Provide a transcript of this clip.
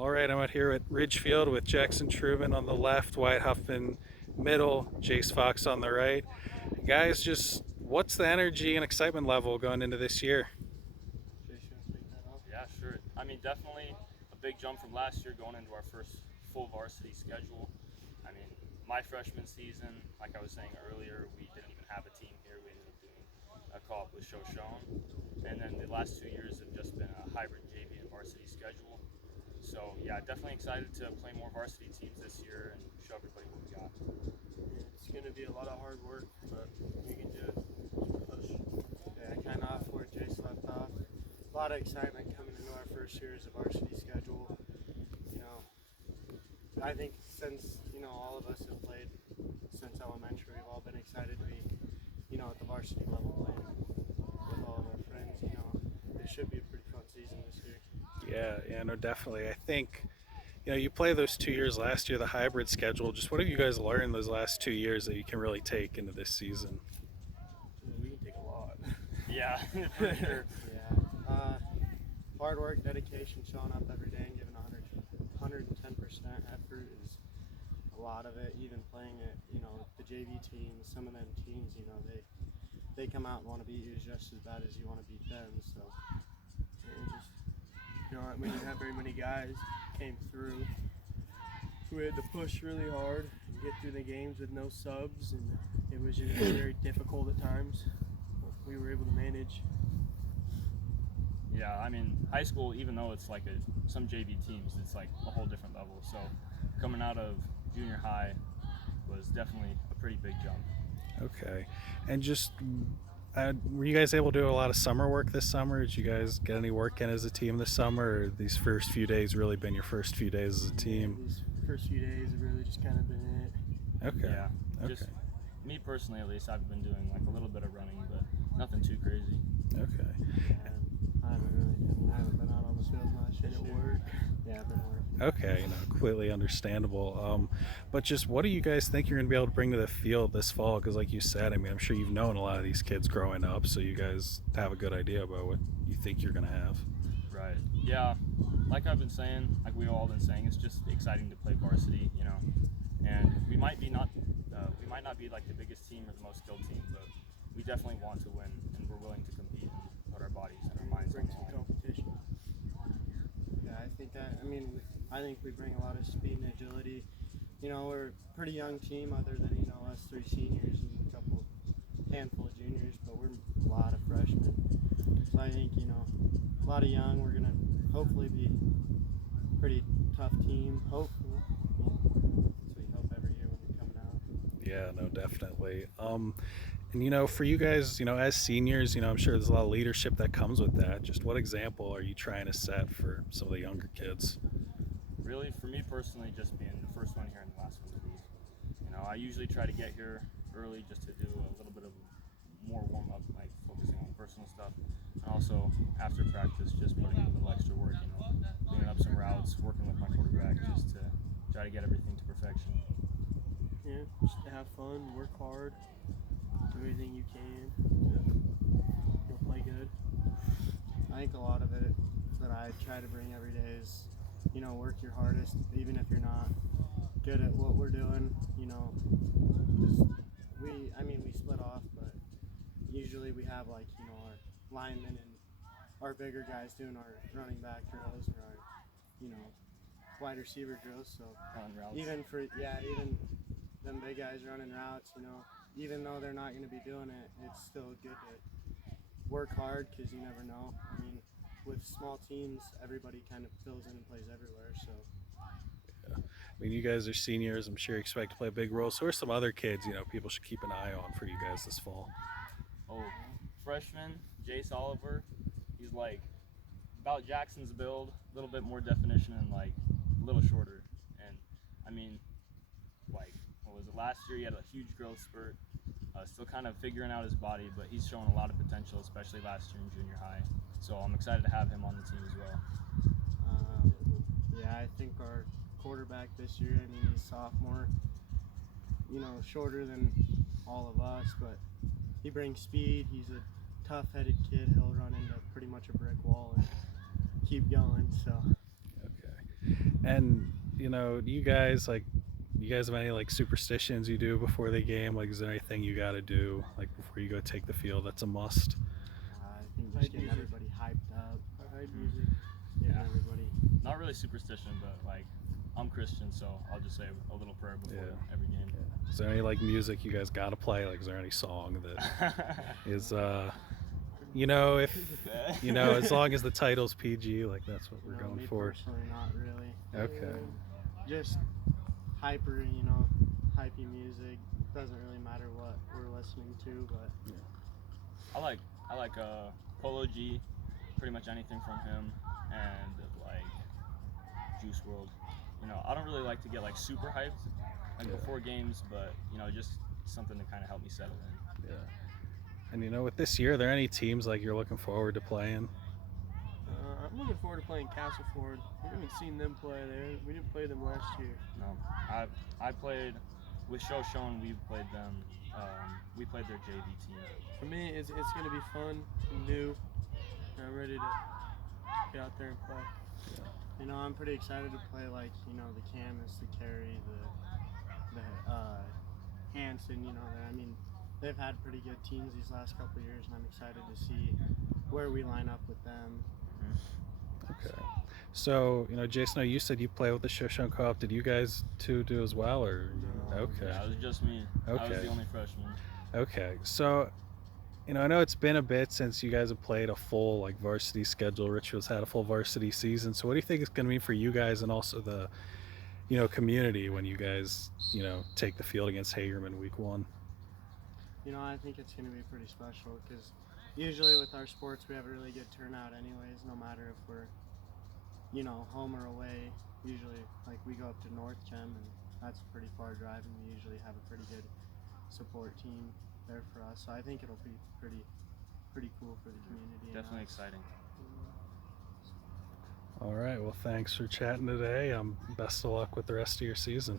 All right, I'm out here at Ridgefield with Jackson Truman on the left, Wyatt Huffman middle, Jace Fuchs on the right. Guys, just what's the energy and excitement level going into this year? Jace, you want to take that off? Yeah, sure. I mean, definitely a big jump from last year going into our first full varsity schedule. I mean, my freshman season, like I was saying earlier, we didn't even have a team here. We ended up doing a co-op with Shoshone. And then the last 2 years have just been a hybrid JV and varsity schedule. So, yeah, definitely excited to play more varsity teams this year and show everybody what we got. It's going to be a lot of hard work, but we can do it. Just push. Yeah, kind of off where Jace left off. A lot of excitement coming into our first year as a varsity schedule. I think since, all of us have played since elementary, we've all been excited to be, at the varsity level playing with all of our friends. It should be a pretty fun season this year. Yeah, no, definitely. I think you play those 2 years last year, the hybrid schedule. Just what have you guys learned those last 2 years that you can really take into this season? We can take a lot. Yeah, for sure. Yeah. Hard work, dedication, showing up every day and giving 110% effort is a lot of it. Even playing it, the JV teams, some of them teams, they come out and want to beat you just as bad as you want to beat them. So, when you have very many guys came through, we had to push really hard and get through the games with no subs, and it was just very difficult at times. But we were able to manage. Yeah, I mean, high school, even though it's like some JV teams, it's like a whole different level. So coming out of junior high was definitely a pretty big jump. Okay, and just were you guys able to do a lot of summer work this summer? Did you guys get any work in as a team this summer? Or these first few days really been your first few days as a team? These first few days have really just kind of been it. Okay. Yeah, Okay. just me personally, at least, I've been doing like a little bit of running, but nothing too crazy. Okay. I haven't been out on the field much. Been at work. Yeah, I've been at work. Okay, completely understandable. But just what do you guys think you're going to be able to bring to the field this fall? Because, like you said, I mean, I'm sure you've known a lot of these kids growing up, so you guys have a good idea about what you think you're going to have. Right. Yeah. Like I've been saying, like we've all been saying, it's just exciting to play varsity, And we might not be like the biggest team or the most skilled team, but we definitely want to win, and we're willing to compete and put our bodies and our minds on Bring the some line. competition. Yeah, I think we bring a lot of speed and agility. We're a pretty young team, other than us three seniors and a handful of juniors, but we're a lot of freshmen. So I think a lot of young. We're gonna hopefully be a pretty tough team. Hopefully, that's what we hope every year when we're coming out. Yeah, no, definitely. And for you guys, as seniors, I'm sure there's a lot of leadership that comes with that. Just what example are you trying to set for some of the younger kids? Really, for me personally, just being the first one here and the last one to leave. I usually try to get here early just to do a little bit of more warm up, like focusing on personal stuff, and also after practice, just putting in a little extra work. Cleaning up some routes, working with my quarterback, just to try to get everything to perfection. Yeah, just to have fun, work hard, do everything you can to play good. I think a lot of it that I try to bring every day is, work your hardest, even if you're not good at what we're doing, because we split off, but usually we have our linemen and our bigger guys doing our running back drills or our, wide receiver drills. So On routes. even them big guys running routes, even though they're not going to be doing it, it's still good to work hard because you never know. I mean, with small teams, everybody kind of fills in and plays everywhere. So I mean, you guys are seniors. I'm sure you expect to play a big role. So, who are some other kids, people should keep an eye on for you guys this fall? Oh, freshman Jace Oliver. He's like about Jackson's build, a little bit more definition and like a little shorter. And I mean, like what was it? Last year he had a huge growth spurt. Still kind of figuring out his body, but he's shown a lot of potential, especially last year in junior high. So I'm excited to have him on the team as well. yeah, I think our quarterback this year, he's sophomore, shorter than all of us, but he brings speed. He's a tough-headed kid. He'll run into pretty much a brick wall and keep going. So Okay. And do you guys have any like superstitions you do before the game? Like, is there anything you got to do like before you go take the field that's a must? I think just Hype getting music. everybody hyped up, Mm. getting Yeah. everybody. Not really superstition, but like I'm Christian, so I'll just say a little prayer before Yeah. every game. Is there any like music you guys got to play? Like, is there any song that is if as long as the title's PG, like that's what we're going me for. personally, not really. Okay. Just hyper, hypey music. Doesn't really matter what we're listening to, but I like Polo G, pretty much anything from him, and like Juice World. I don't really like to get like super hyped like Yeah. before games, but just something to kind of help me settle in. Yeah. And with this year, are there any teams like you're looking forward to playing? I'm looking forward to playing Castleford. We haven't seen them play there. We didn't play them last year. No, I played with Shoshone. We played them. We played their JV team. For me, it's going to be fun and new. And I'm ready to get out there and play. Yeah. I'm pretty excited to play like the Camus, the Carey, the Hanson. They've had pretty good teams these last couple of years, and I'm excited to see where we line up with them. Okay. So, Jason, you said you play with the Shoshone Co-op. Did you guys two do as well, or? No. Okay. Yeah, it was just me. I was Okay. the only freshman. Okay. So, I know it's been a bit since you guys have played a full like varsity schedule. Richfield's had a full varsity season. So, what do you think it's going to mean for you guys and also the, community when you guys, take the field against Hagerman week 1? I think it's going to be pretty special because usually with our sports we have a really good turnout anyways, no matter if we're home or away. Usually like we go up to North Gem, and that's a pretty far drive, and we usually have a pretty good support team there for us, so I think it'll be pretty cool for the community. Definitely exciting. All right. Well, thanks for chatting today. Best of luck with the rest of your season.